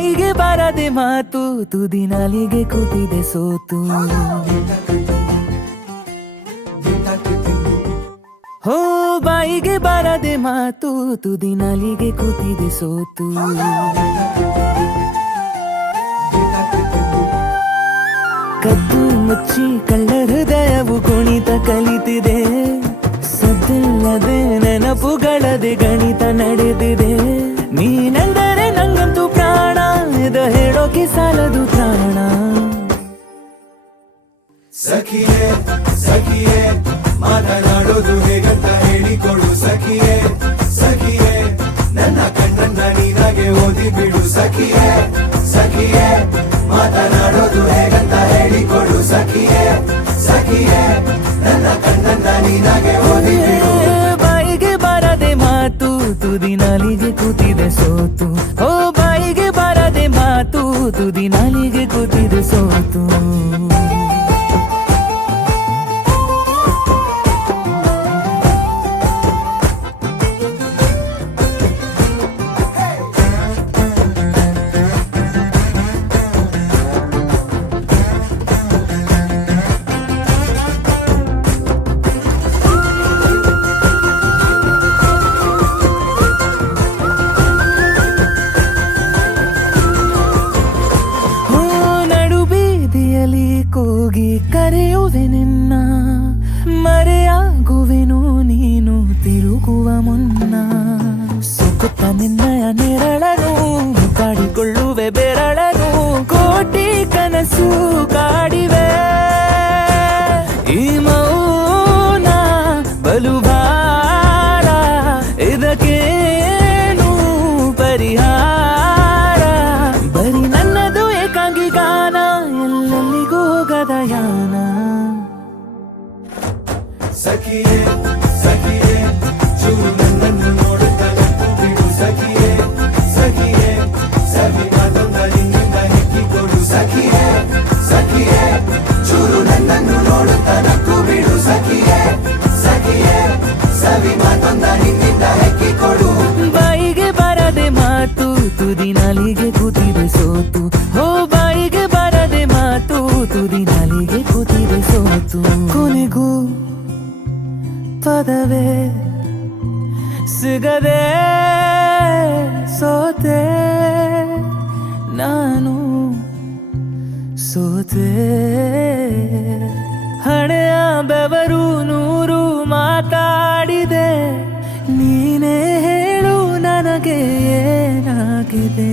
ಬಾಯಿಗೆ ಬಾರದೆ ಮಾತು ತುದಿ ನಾಲಿಗೆ ಕೂತಿದೆ ಸೋತು. ಹೋ ಬಾಯಿಗೆ ಬಾರದೆ ಮಾತು ತುದಿ ನಾಲಿಗೆ ಕೂತಿದೆ ಸೋತು. ಕದ್ದು ಮುಚ್ಚಿ ಕಳ್ಳ ಹೃದಯವು ಕುಣಿತ ಕಲಿತಿದೆ. ಸದ್ದಿಲ್ಲದೆ ನೆನಪುಗಳದೆ ಗಣಿತ ನಡೆದಿದೆ. ನೀನೆಂದರೆ ನಂಗಂತೂ ಪ್ರಾಣ, ಇದು ಹೇಳೋಕೆ ಸಾಲದು ಪ್ರಾಣ. ಸಖಿಯೇ ಸಖಿಯೇ ಮಾತನಾಡೋದು ಹೇಗಂತ ಹೇಳಿಕೊಡು. ಸಖಿಯೇ ಸಖಿಯೇ ನನ್ನ ಕಣ್ಣನ್ನ ನೀನಾಗೆ ಓದಿ ಬಿಡು. ಸಖಿಯೇ ಸಖಿಯೇ ಮಾತನಾಡೋದು ಹೇಗಂತ ಹೇಳಿಕೊಡು. ಸಖಿಯೇ ಸಖಿಯೇ ನನ್ನ ಕಣ್ಣನ್ನ ನೀನಾಗೆ ಓದಿ ಬಿಡು. ಬಾಯಿಗೆ ಬಾರದೆ ಮಾತು ತುದಿ ನಾಲಿಗೆ ಕೂತಿದೆ ಸೋತು. ಓ ಬಾಯಿಗೆ ಬಾರದೆ ಮಾತು ತುದಿ ನಾಲಿಗೆ ಕೂತಿದೆ ಸೋತು. ಕೂಗಿ ಕರೆಯುವೆ ನಿನ್ನ, ಮರೆಯಾಗುವೆನು ನೀನು ತಿರುಗುವ ಮುನ್ನ. ಸುಕುತ್ತ ನಿನ್ನಯ ನೆರಳನು ಕಾಡಿಕೊಳ್ಳುವೆ ಬೆರಳನು. ಕೋಟಿ ಕನಸು ಕಾಡಿವೆ ಈ ಮೌನ ಬಲು ಭಾರ. ಇದಕ್ಕೇನು ಪರಿಹಾರ? ಬರೀ ನನ್ನದು ಏಕಾಂಗಿ ಗಾನ, ಎಲ್ಲೆಲ್ಲಿಗೂ ಹೋಗದಯಾನ. ಸಖಿಯೇ ಸಖಿಯೇ ಚೂರು ನನ್ನನ್ನು ನೋಡುತ್ತಾ ನಕ್ಕು ಬಿಡು. ಸಖಿಯೇ ಸಖಿಯೇ ಸವಿ ಮಾತೊಂದ ನಿನ್ನಿಂದ ಹೆಕ್ಕಿಕೊಡು. ಸಖಿಯೇ ಸಖಿಯೇ ಚೂರು ನನ್ನನ್ನು ನೋಡುತ್ತಾ ನಕ್ಕು ಬಿಡು. ಸಖಿಯೇ ಸಖಿಯೇ ಸವಿ ಮಾತೊಂದ ನಿನ್ನಿಂದ ಹೆಕ್ಕಿಕೊಡು. ಬಾಯಿಗೆ ಬಾರದೆ ಮಾತು ತುದಿ ನಾಲಿಗೆ ಕೂತಿದೆ ಸೋತು. ಹೋ ಬಾಯಿಗೆ ಬಾರದೆ ಮಾತು ತುದಿ ನಾಲಿಗೆ ಕೂತಿದೆ ಸೋತು. ಕೊನೆಗೂ ಪದವೇ ಸಿಗದೆ ಸೋತೆ ನಾನು ಸೋತೆ. ಹಣೆಯ ಬೆವರು ನೂರು ಮಾತಾಡಿದೆ, ನೀನೇ ಹೇಳು ನನಗೆ ಏನಾಗಿದೆ.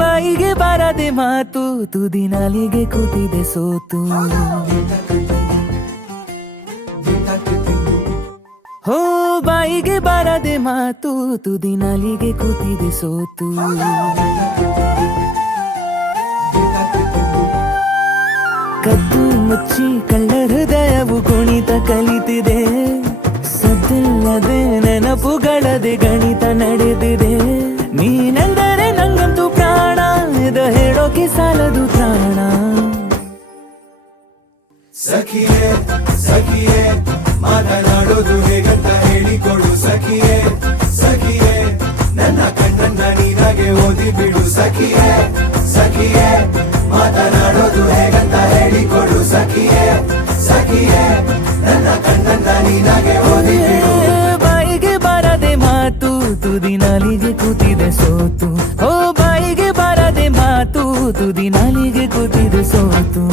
ಬಾಯಿಗೆ ಬಾರದೆ ಮಾತು ತುದಿ ನಾಲಿಗೆ ಕೂತಿದೆ ಸೋತು. ಹೋ ಬಾಯಿಗೆ ಬಾರದೆ ಮಾತು ತುದಿ ನಾಲಿಗೆ ಕೂತಿದೆ ಸೋತು. ಕದ್ದು ಮುಚ್ಚಿ ಕಳ್ಳ ಹೃದಯವು ಕುಣಿತ ಕಲಿತಿದೆ. ಸದ್ದಿಲ್ಲದೆ ನೆನಪುಗಳದೆ ಗಣಿತ ನಡೆದಿದೆ. ನೀನೆಂದರೆ ನಂಗಂತೂ ಪ್ರಾಣ, ಇದು ಹೇಳೋಕೆ ಸಾಲದು ಪ್ರಾಣ. ಸಖಿಯೇ ಸಖಿಯೇ ಮಾತನಾಡೋದು ಹೇಗಂತ ಹೇಳಿಕೊಡು. ಸಖಿಯೇ ಸಖಿಯೇ ನನ್ನ ಕಣ್ಣನ್ನ ನೀನಾಗೆ ಓದಿ ಬಿಡು. ಸಖಿಯೇ ಸಖಿಯೇ ಮಾತನಾಡೋದು ಹೇಗಂತ ಹೇಳಿಕೊಡು. ಸಖಿಯೇ ಸಖಿಯೇ ನನ್ನ ಕಣ್ಣನ್ನ ನೀನಾಗೆ ಓದಿ ಬಿಡು. ಬಾಯಿಗೆ ಬಾರದೆ ಮಾತು ತುದಿ ನಾಲಿಗೆ ಕೂತಿದೆ ಸೋತು. ಓ ಬಾಯಿಗೆ ಬಾರದೆ ಮಾತು ತುದಿ ನಾಲಿಗೆ ಕೂತಿದೆ ಸೋತು.